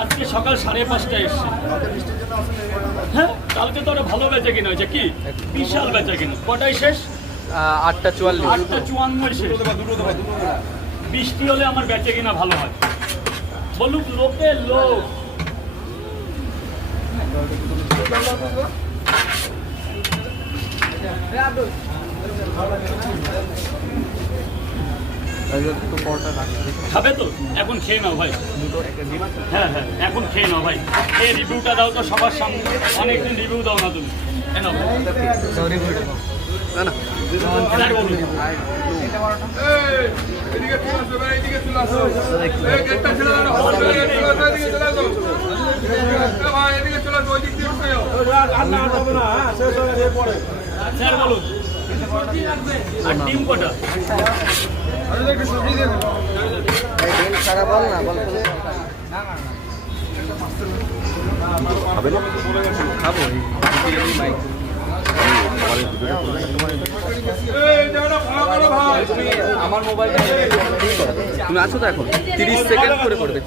আজকে সকাল 5:30টায় এসছে। হ্যাঁ, কালকে তো আরো ভালো বেচা কিনা হয়েছে, কি বিশাল বেচা কিনা। কটায় শেষ? 8:44। 8:54 শেষ। বৃষ্টি হলে আমার বেচা কিনা ভালো হয়। বলুক লোকে লোক। খাবে তো? এখন খেয়ে নাও ভাই। হ্যাঁ হ্যাঁ, এখন খেয়ে নাও ভাই। এই রিভিউটা দাও তো সবার সামনে। অনেকদিন রিভিউ দাও না তুমি। না না, স্যার বলুন। আর ডিম কটা? আমার মোবাইল তুমি আছো তো এখন 30 সেকেন্ড করে করবে।